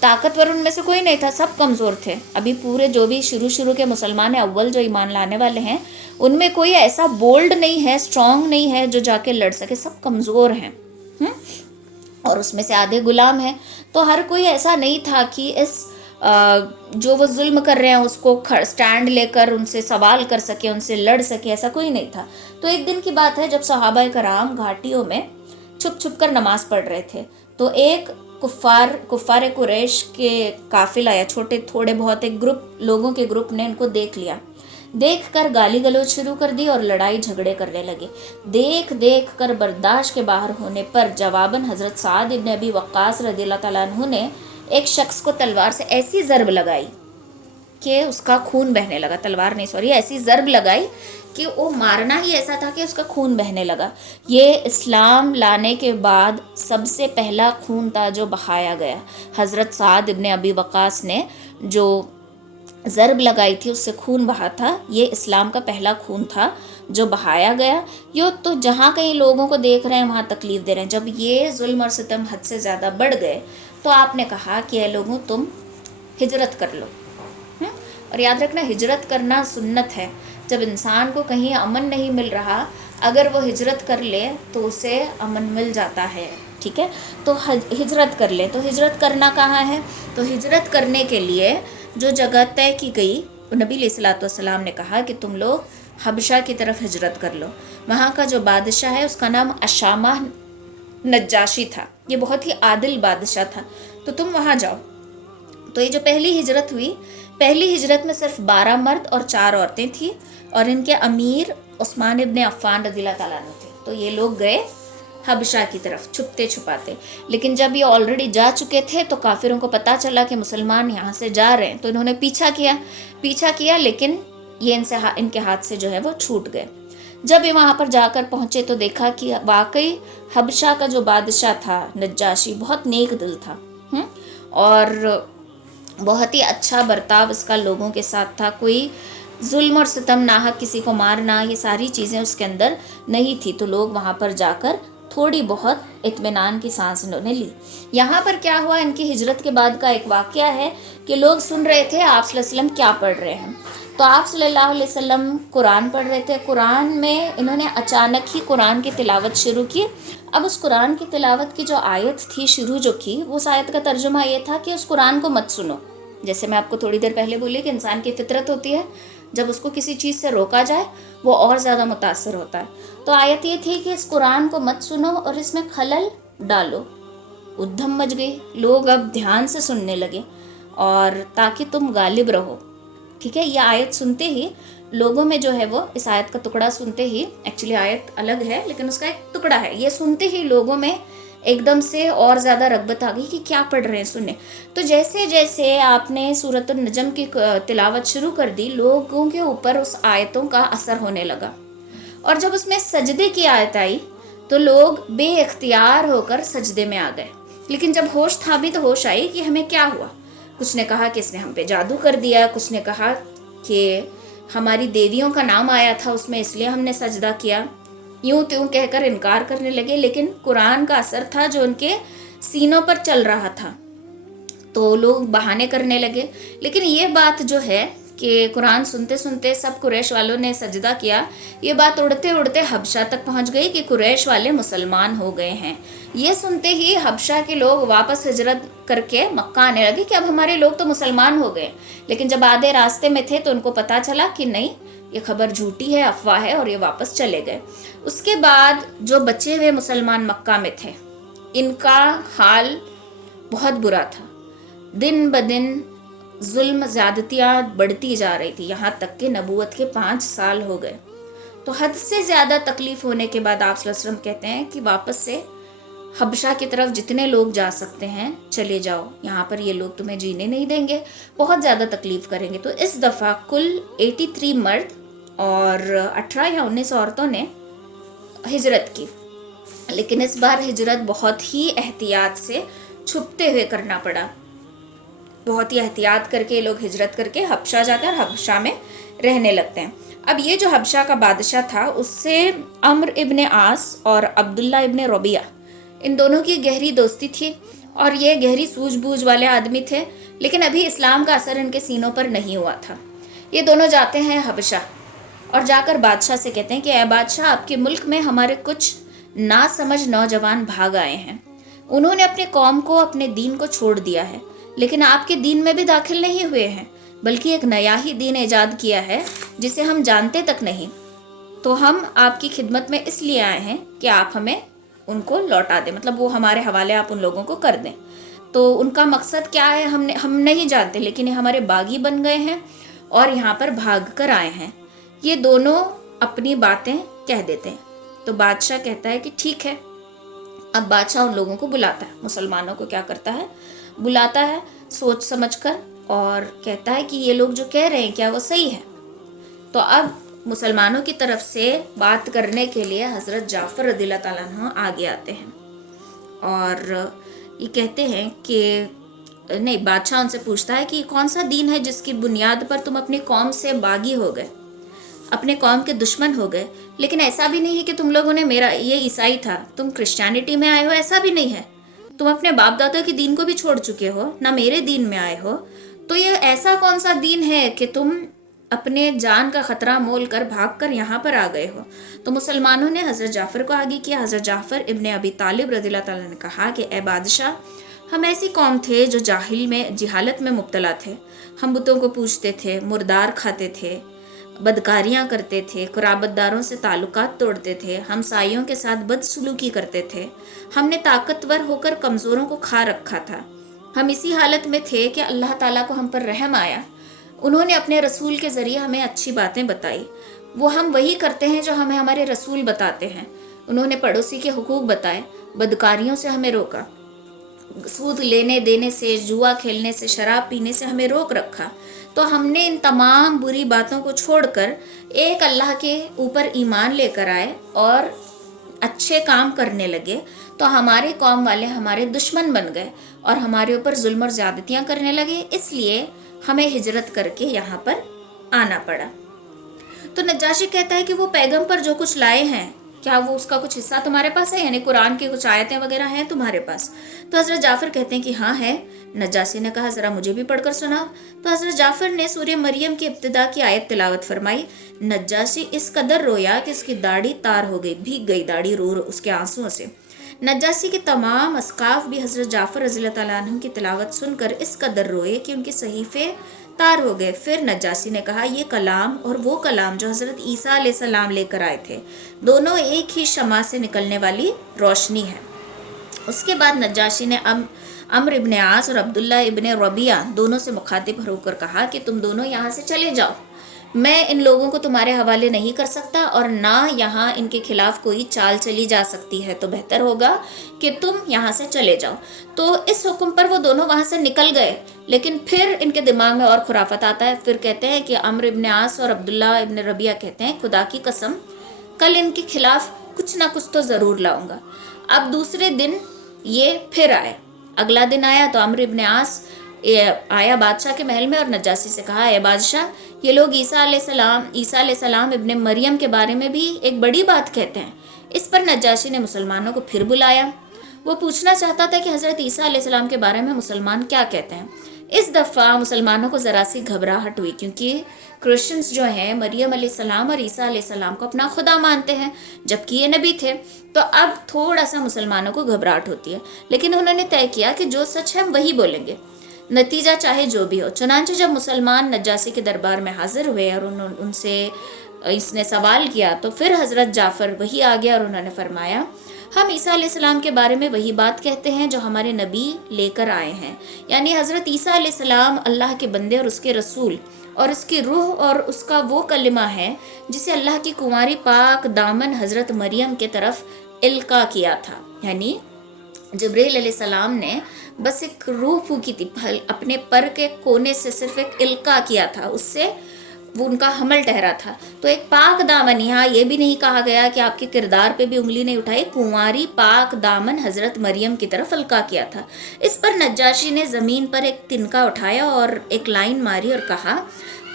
طاقتور ان میں سے کوئی نہیں تھا, سب کمزور تھے. ابھی پورے جو بھی شروع کے مسلمان اول جو ایمان لانے والے ہیں, ان میں کوئی ایسا بولڈ نہیں ہے, اسٹرانگ نہیں ہے جو جا کے لڑ سکے, سب کمزور ہیں. اور اس میں سے آدھے غلام ہیں. تو ہر کوئی ایسا نہیں تھا کہ اس جو وہ ظلم کر رہے ہیں اس کو سٹینڈ لے کر ان سے سوال کر سکے, ان سے لڑ سکے, ایسا کوئی نہیں تھا. تو ایک دن کی بات ہے جب صحابہ کرام گھاٹیوں میں چھپ چھپ کر نماز پڑھ رہے تھے, تو ایک کفار قریش کے قافلہ یا چھوٹے تھوڑے بہت ایک لوگوں کے گروپ نے ان کو دیکھ لیا. دیکھ کر گالی گلوچ شروع کر دی اور لڑائی جھگڑے کرنے لگے. دیکھ کر برداشت کے باہر ہونے پر جواباً حضرت سعد ابن ابی وقاص رضی اللہ تعالیٰ عنہ نے ایک شخص کو تلوار سے ایسی ضرب لگائی کہ اس کا خون بہنے لگا. ایسی ضرب لگائی کہ وہ مارنا ہی ایسا تھا کہ اس کا خون بہنے لگا. یہ اسلام لانے کے بعد سب سے پہلا خون تھا جو بہایا گیا. حضرت سعد ابن ابی وقاص نے جو ضرب لگائی تھی اس سے خون بہا تھا, یہ اسلام کا پہلا خون تھا جو بہایا گیا. تو جہاں کہیں لوگوں کو دیکھ رہے ہیں وہاں تکلیف دے رہے ہیں. جب یہ ظلم اور ستم حد سے زیادہ بڑھ گئے تو آپ نے کہا کہ اے لوگوں تم ہجرت کر لو. اور یاد رکھنا ہجرت کرنا سنت ہے. جب انسان کو کہیں امن نہیں مل رہا, اگر وہ ہجرت کر لے تو اسے امن مل جاتا ہے. ٹھیک ہے, تو ہجرت کر لے. تو ہجرت کرنا کہاں ہے, تو ہجرت کرنے کے لیے جو جگہ طے کی گئی, نبی علیہ الصلوۃ والسلام نے کہا کہ تم لوگ حبشہ کی طرف ہجرت کر لو. وہاں کا جو بادشاہ ہے اس کا نام اشامہ نجاشی تھا, یہ بہت ہی عادل بادشاہ تھا, تو تم وہاں جاؤ. تو یہ جو پہلی ہجرت ہوئی, پہلی ہجرت میں صرف 12 مرد اور 4 عورتیں تھیں, اور ان کے امیر عثمان ابن عفان رضی اللہ تعالیٰ عنہ تھے. تو یہ لوگ گئے حبشہ کی طرف چھپتے چھپاتے. لیکن جب یہ آلریڈی جا چکے تھے تو کافروں کو پتہ چلا کہ مسلمان یہاں سے جا رہے ہیں, تو انہوں نے پیچھا کیا لیکن یہ ان کے ہاتھ سے جو ہے وہ چھوٹ گئے. جب یہ وہاں پر جا کر پہنچے تو دیکھا کہ واقعی حبشہ کا جو بادشاہ تھا نجاشی بہت نیک دل تھا, اور بہت ہی اچھا برتاؤ اس کا لوگوں کے ساتھ تھا، کوئی ظلم اور ستم، ناحق کسی کو مارنا، یہ ساری چیزیں اس کے اندر نہیں تھی. تو لوگ وہاں پر جا کر تھوڑی بہت اطمینان کی سانس انہوں نے لی. یہاں پر کیا ہوا، ان کی ہجرت کے بعد کا ایک واقعہ ہے کہ لوگ سن رہے تھے آپ صلی اللہ علیہ وسلم کیا پڑھ رہے ہیں. تو آپ صلی اللہ علیہ وسلم قرآن پڑھ رہے تھے. قرآن میں انہوں نے اچانک ہی قرآن کی تلاوت شروع کی. اب اس قرآن کی تلاوت کی جو آیت تھی شروع جو کی، وہ اس آیت کا ترجمہ یہ تھا کہ اس قرآن کو مت سنو. جیسے میں آپ کو تھوڑی دیر پہلے بولی کہ انسان کی فطرت ہوتی ہے، جب اس کو کسی چیز سے روکا جائے وہ اور زیادہ متاثر ہوتا ہے. تو آیت یہ تھی کہ اس قرآن کو مت سنو اور اس میں خلل ڈالو. ادھم مچ گئی، لوگ اب دھیان سے سننے لگے اور تاکہ تم غالب رہو. ٹھیک ہے، یہ آیت سنتے ہی لوگوں میں جو ہے وہ اس آیت کا ٹکڑا سنتے ہی، ایکچولی آیت الگ ہے لیکن اس کا ایک ٹکڑا ہے، یہ سنتے ہی لوگوں میں ایک دم سے اور زیادہ رغبت آ گئی کہ کیا پڑھ رہے ہیں سنیں. تو جیسے جیسے آپ نے سورۃ النجم کی تلاوت شروع کر دی، لوگوں کے اوپر اس آیتوں کا اثر ہونے لگا. اور جب اس میں سجدے کی آیت آئی تو لوگ بے اختیار ہو کر سجدے میں آ گئے. لیکن جب ہوش تھا بھی تو ہوش آئی کہ ہمیں کیا ہوا. کچھ نے کہا کہ اس نے ہم پہ جادو کر دیا، کچھ نے کہا کہ ہماری دیویوں کا نام آیا تھا اس میں اس لیے ہم نے سجدہ کیا. یوں تیوں کہہ کر انکار کرنے لگے. لیکن قرآن کا اثر تھا جو ان کے سینوں پر چل رہا تھا، تو لوگ بہانے کرنے لگے. لیکن یہ بات جو ہے کہ قرآن سنتے سنتے سب قریش والوں نے سجدہ کیا، یہ بات اڑتے اڑتے حبشہ تک پہنچ گئی کہ قریش والے مسلمان ہو گئے ہیں. یہ سنتے ہی حبشہ کے لوگ واپس ہجرت کر کے مکہ آنے لگے کہ اب ہمارے لوگ تو مسلمان ہو گئے. لیکن جب آدھے راستے میں تھے تو ان کو پتہ چلا کہ نہیں، یہ خبر جھوٹی ہے، افواہ ہے، اور یہ واپس چلے گئے. اس کے بعد جو بچے ہوئے مسلمان مکہ میں تھے، ان کا حال بہت برا تھا. دن بدن ظلم زیادتیاں بڑھتی جا رہی تھی، یہاں تک کہ نبوت کے 5 سال ہو گئے. تو حد سے زیادہ تکلیف ہونے کے بعد آپ صلی اللہ علیہ وسلم کہتے ہیں کہ واپس سے حبشہ کی طرف جتنے لوگ جا سکتے ہیں چلے جاؤ، یہاں پر یہ لوگ تمہیں جینے نہیں دیں گے، بہت زیادہ تکلیف کریں گے. تو اس دفعہ کل 83 مرد اور 18 یا 19 عورتوں نے ہجرت کی. لیکن اس بار ہجرت بہت ہی احتیاط سے چھپتے ہوئے کرنا پڑا. بہت ہی احتیاط کر کے لوگ ہجرت کر کے حبشہ جا کر حبشہ میں رہنے لگتے ہیں. اب یہ جو حبشہ کا بادشاہ تھا، اس سے عمرو ابن عاص اور عبداللہ ابن ربیعہ، ان دونوں کی گہری دوستی تھی اور یہ گہری سوجھ بوجھ والے آدمی تھے. لیکن ابھی اسلام کا اثر ان کے سینوں پر نہیں ہوا تھا. یہ دونوں جاتے ہیں حبشہ اور جا کر بادشاہ سے کہتے ہیں کہ اے بادشاہ، آپ کے ملک میں ہمارے کچھ ناسمجھ نوجوان بھاگ آئے ہیں. انہوں نے اپنے قوم کو، اپنے دین کو چھوڑ دیا ہے، لیکن آپ کے دین میں بھی داخل نہیں ہوئے ہیں، بلکہ ایک نیا ہی دین ایجاد کیا ہے جسے ہم جانتے تک نہیں. تو ہم آپ کی خدمت میں اس لیے آئے ہیں کہ آپ ہمیں ان کو لوٹا دیں، مطلب وہ ہمارے حوالے آپ ان لوگوں کو کر دیں. تو ان کا مقصد کیا ہے ہم نہیں جانتے، لیکن یہ ہمارے باغی بن گئے ہیں اور یہاں پر بھاگ کر آئے ہیں. یہ دونوں اپنی باتیں کہہ دیتے ہیں. تو بادشاہ کہتا ہے کہ ٹھیک ہے. اب بادشاہ ان لوگوں کو بلاتا ہے، مسلمانوں کو کیا کرتا ہے، بلاتا ہے سوچ سمجھ کر، اور کہتا ہے کہ یہ لوگ جو کہہ رہے ہیں کیا وہ صحیح ہے. تو اب مسلمانوں کی طرف سے بات کرنے کے لیے حضرت جعفر رضی اللہ تعالیٰ عنہ آگے آتے ہیں اور یہ کہتے ہیں کہ نہیں، بادشاہ ان سے پوچھتا ہے کہ یہ کون سا دین ہے جس کی بنیاد پر تم اپنی قوم سے باغی ہو گئے، اپنے قوم کے دشمن ہو گئے. لیکن ایسا بھی نہیں ہے کہ تم لوگوں نے یہ عیسائی تھا تم کرسچینٹی میں آئے ہو، ایسا بھی نہیں ہے. تم اپنے باپ دادا کے دین کو بھی چھوڑ چکے ہو، نہ میرے دین میں آئے ہو. تو یہ ایسا کون سا دین ہے کہ تم اپنے جان کا خطرہ مول کر بھاگ کر یہاں پر آ گئے ہو. تو مسلمانوں نے حضرت جعفر کو آگے کیا. حضرت جعفر ابن ابی طالب رضی اللہ تعالیٰ نے کہا کہ اے بادشاہ، ہم ایسی قوم تھے جو جہالت میں مبتلا تھے. ہم بتوں کو پوجتے تھے، مردار کھاتے تھے، بدکاریاں کرتے تھے، قرابت داروں سے تعلقات توڑتے تھے، ہمسائیوں کے ساتھ بدسلوکی کرتے تھے. ہم نے طاقتور ہو کر کمزوروں کو کھا رکھا تھا. ہم اسی حالت میں تھے کہ اللہ تعالیٰ کو ہم پر رحم آیا. انہوں نے اپنے رسول کے ذریعے ہمیں اچھی باتیں بتائی. وہ ہم وہی کرتے ہیں جو ہمیں ہمارے رسول بتاتے ہیں. انہوں نے پڑوسی کے حقوق بتائے، بدکاریوں سے ہمیں روکا، سود لینے دینے سے، جوا کھیلنے سے، شراب پینے سے ہمیں روک رکھا. تو ہم نے ان تمام بری باتوں کو چھوڑ کر ایک اللہ کے اوپر ایمان لے کر آئے اور اچھے کام کرنے لگے تو ہمارے قوم والے ہمارے دشمن بن گئے اور ہمارے اوپر ظلم اور زیادتیاں کرنے لگے، اس لیے ہمیں ہجرت کر کے یہاں پر آنا پڑا۔ تو نجاشی کہتا ہے کہ وہ پیغمبر جو کچھ لائے ہیں، کیا وہ اس کا کچھ حصہ تمہارے پاس ہے؟ یعنی قرآن کی کچھ آیتیں وغیرہ ہیں تمہارے پاس؟ تو حضرت جعفر کہتے ہیں کہ ہاں ہے۔ نجاشی نے کہا ذرا مجھے بھی پڑھ کر سناؤ۔ تو حضرت جعفر نے سورہ مریم کی ابتدا کی آیت تلاوت فرمائی۔ نجاشی اس قدر رویا کہ اس کی داڑھی تار ہو گئی، بھیگ گئی داڑھی رو اس کے آنسوؤں سے۔ نجاشی کے تمام اسقاف بھی حضرت جعفر رضی اللہ تعالیٰ عنہ کی تلاوت سن کر اس قدر روئے کہ ان کے صحیفے تار ہو گئے۔ پھر نجاشی نے کہا یہ کلام اور وہ کلام جو حضرت عیسیٰ علیہ السلام لے کر آئے تھے، دونوں ایک ہی شمع سے نکلنے والی روشنی ہے۔ اس کے بعد نجاشی نے عمرو ابن عاص اور عبداللہ ابن ربیعہ دونوں سے مخاطب ہو کر کہا کہ تم دونوں یہاں سے چلے جاؤ، میں ان لوگوں کو تمہارے حوالے نہیں کر سکتا اور نہ یہاں ان کے خلاف کوئی چال چلی جا سکتی ہے، تو بہتر ہوگا کہ تم یہاں سے چلے جاؤ۔ تو اس حکم پر وہ دونوں وہاں سے نکل گئے، لیکن پھر ان کے دماغ میں اور خرافت آتا ہے۔ پھر کہتے ہیں کہ عمرو ابن عاص اور عبداللہ ابن ربیعہ کہتے ہیں خدا کی قسم کل ان کے خلاف کچھ نہ کچھ تو ضرور لاؤں گا۔ اب دوسرے دن یہ پھر آئے، اگلا دن آیا تو عمرو ابن عاص آیا بادشاہ کے محل میں اور نجاشی سے کہا اے بادشاہ، یہ لوگ عیسیٰ علیہ السلام ابن مریم کے بارے میں بھی ایک بڑی بات کہتے ہیں۔ اس پر نجاشی نے مسلمانوں کو پھر بلایا۔ وہ پوچھنا چاہتا تھا کہ حضرت عیسیٰ علیہ السلام کے بارے میں مسلمان کیا کہتے ہیں۔ اس دفعہ مسلمانوں کو ذرا سی گھبراہٹ ہوئی، کیونکہ کرسچنز جو ہیں مریم علیہ السلام اور عیسیٰ علیہ السلام کو اپنا خدا مانتے ہیں جبکہ یہ نبی تھے، تو اب تھوڑا سا مسلمانوں کو گھبراہٹ ہوتی ہے، لیکن انہوں نے طے کیا کہ جو سچ ہے ہم وہی بولیں گے، نتیجہ چاہے جو بھی ہو۔ چنانچہ جب مسلمان نجاشی کے دربار میں حاضر ہوئے اور ان سے اس نے سوال کیا تو پھر حضرت جعفر وہی آ گیا اور انہوں نے فرمایا ہم عیسیٰ علیہ السلام کے بارے میں وہی بات کہتے ہیں جو ہمارے نبی لے کر آئے ہیں، یعنی حضرت عیسیٰ علیہ السلام اللہ کے بندے اور اس کے رسول اور اس کی روح اور اس کا وہ کلمہ ہے جسے اللہ کی کنواری پاک دامن حضرت مریم کے طرف القاء کیا تھا۔ یعنی جبریل علیہ السلام نے بس ایک روح پھونکی تھی، اپنے پر کے کونے سے صرف ایک القاء کیا تھا، اس سے وہ ان کا حمل ٹھہرا تھا۔ تو ایک پاک دامن، یہاں یہ بھی نہیں کہا گیا کہ آپ کے کردار پہ بھی انگلی نہیں اٹھائی، کنواری پاک دامن حضرت مریم کی طرف القاء کیا تھا۔ اس پر نجاشی نے زمین پر ایک تنکا اٹھایا اور ایک لائن ماری اور کہا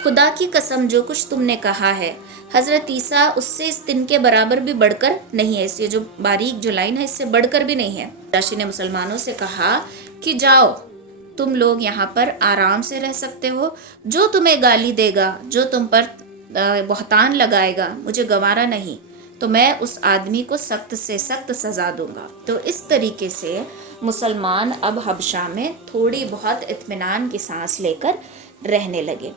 خدا کی قسم جو کچھ تم نے کہا ہے حضرت عیسیٰ اس سے اس تن کے برابر بھی بڑھ کر نہیں ہے، اس یہ جو باریک جو لائن ہے اس سے بڑھ کر بھی نہیں ہے۔ نجاشی نے مسلمانوں سے کہا کہ جاؤ تم لوگ یہاں پر آرام سے رہ سکتے ہو، جو تمہیں گالی دے گا، جو تم پر بہتان لگائے گا، مجھے گوارا نہیں، تو میں اس آدمی کو سخت سے سخت سزا دوں گا۔ تو اس طریقے سے مسلمان اب حبشہ میں تھوڑی بہت اطمینان کی سانس لے کر رہنے لگے،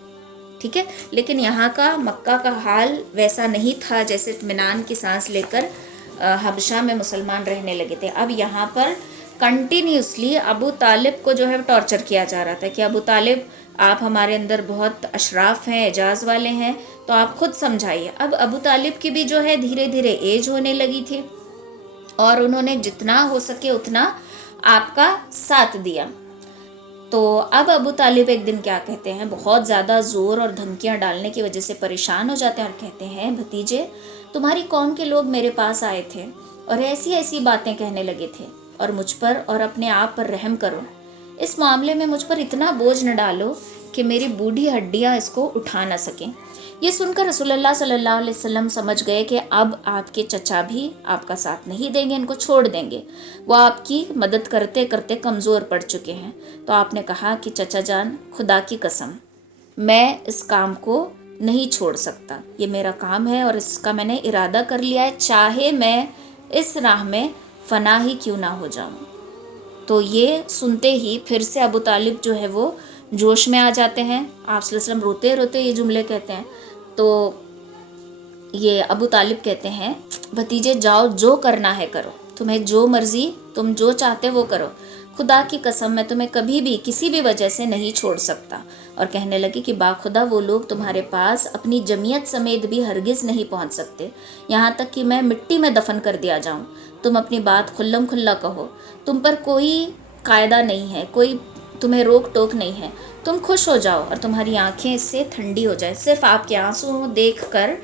ٹھیک ہے۔ لیکن یہاں کا مکہ کا حال ویسا نہیں تھا جیسے اطمینان کی سانس لے کر حبشہ میں مسلمان رہنے لگے تھے۔ اب یہاں پر کنٹینیوسلی ابو طالب کو جو ہے ٹارچر کیا جا رہا تھا کہ ابو طالب آپ ہمارے اندر بہت اشراف ہیں، اعجاز والے ہیں، تو آپ خود سمجھائیے۔ اب ابو طالب کی بھی جو ہے دھیرے دھیرے ایج ہونے لگی تھی اور انہوں نے جتنا ہو سکے اتنا آپ کا ساتھ دیا۔ تو اب ابو طالب ایک دن کیا کہتے ہیں، بہت زیادہ زور اور دھمکیاں ڈالنے کی وجہ سے پریشان ہو جاتے ہیں اور کہتے ہیں بھتیجے تمہاری قوم کے لوگ میرے پاس آئے تھے اور ایسی ایسی باتیں کہنے لگے تھے اور مجھ پر اور اپنے آپ پر رحم کرو، اس معاملے میں مجھ پر اتنا بوجھ نہ ڈالو کہ میری بوڑھی ہڈیاں اس کو اٹھا نہ سکیں۔ یہ سن کر رسول اللہ صلی اللہ علیہ وسلم سمجھ گئے کہ اب آپ کے چچا بھی آپ کا ساتھ نہیں دیں گے، ان کو چھوڑ دیں گے، وہ آپ کی مدد کرتے کرتے کمزور پڑ چکے ہیں۔ تو آپ نے کہا کہ چچا جان خدا کی قسم میں اس کام کو نہیں چھوڑ سکتا، یہ میرا کام ہے اور اس کا میں نے ارادہ کر لیا ہے، چاہے میں اس راہ میں فنا ہی کیوں نہ ہو جاؤں۔ تو یہ سنتے ہی پھر سے ابو طالب جو ہے وہ جوش میں آ جاتے ہیں، آپ صلی اللہ علیہ وسلم روتے روتے یہ جملے کہتے ہیں۔ تو یہ ابو طالب کہتے ہیں بھتیجے جاؤ جو کرنا ہے کرو، تمہیں جو مرضی تم جو چاہتے وہ کرو، خدا کی قسم میں تمہیں کبھی بھی کسی بھی وجہ سے نہیں چھوڑ سکتا۔ اور کہنے لگے کہ باخدا وہ لوگ تمہارے پاس اپنی جمعیت سمیت بھی ہرگز نہیں پہنچ سکتے، یہاں تک کہ میں مٹی میں دفن کر دیا جاؤں، تم اپنی بات کھلم کھلا کہو، تم پر کوئی قاعدہ نہیں ہے، کوئی تمہیں روک ٹوک نہیں ہے، تم خوش ہو جاؤ اور تمہاری آنکھیں اس سے ٹھنڈی ہو جائے، صرف آپ کے آنسو دیکھ کر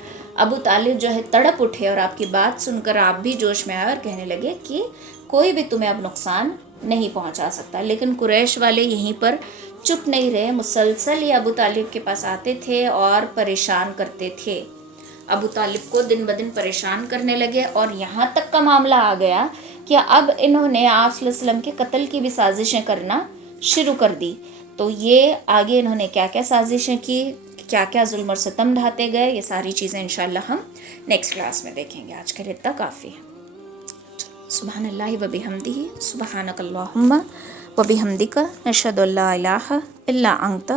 ابو طالب جو ہے تڑپ اٹھے اور آپ کی بات سن کر آپ بھی جوش میں آئے اور کہنے لگے کہ کوئی بھی تمہیں اب نقصان نہیں پہنچا سکتا. لیکن قریش والے یہیں پر چپ نہیں رہے، مسلسل یہ ابو طالب کے پاس آتے تھے اور پریشان کرتے تھے. ابو طالب کو دن بدن پریشان کرنے لگے اور یہاں تک کا معاملہ آ گیا کہ اب انہوں نے آپ صلی اللہ علیہ وسلم کے قتل کی بھی سازشیں کرنا شروع کر دی. تو یہ آگے انہوں نے کیا کیا سازشیں کی، کیا کیا ظلم اور ستم ڈھاتے گئے، یہ ساری چیزیں انشاءاللہ ہم نیکسٹ کلاس میں دیکھیں گے. آج کے لیے اتنا کافی ہے. سبحان اللہ و بحمدہ، سبحانک اللہم و بحمدک، نشہد ان لا الہ الا انت،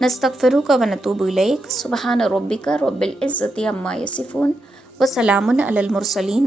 نستغفرک و نتوب الیک. سبحان ربک رب العزت عما یصفون، وسلام علی المرسلین.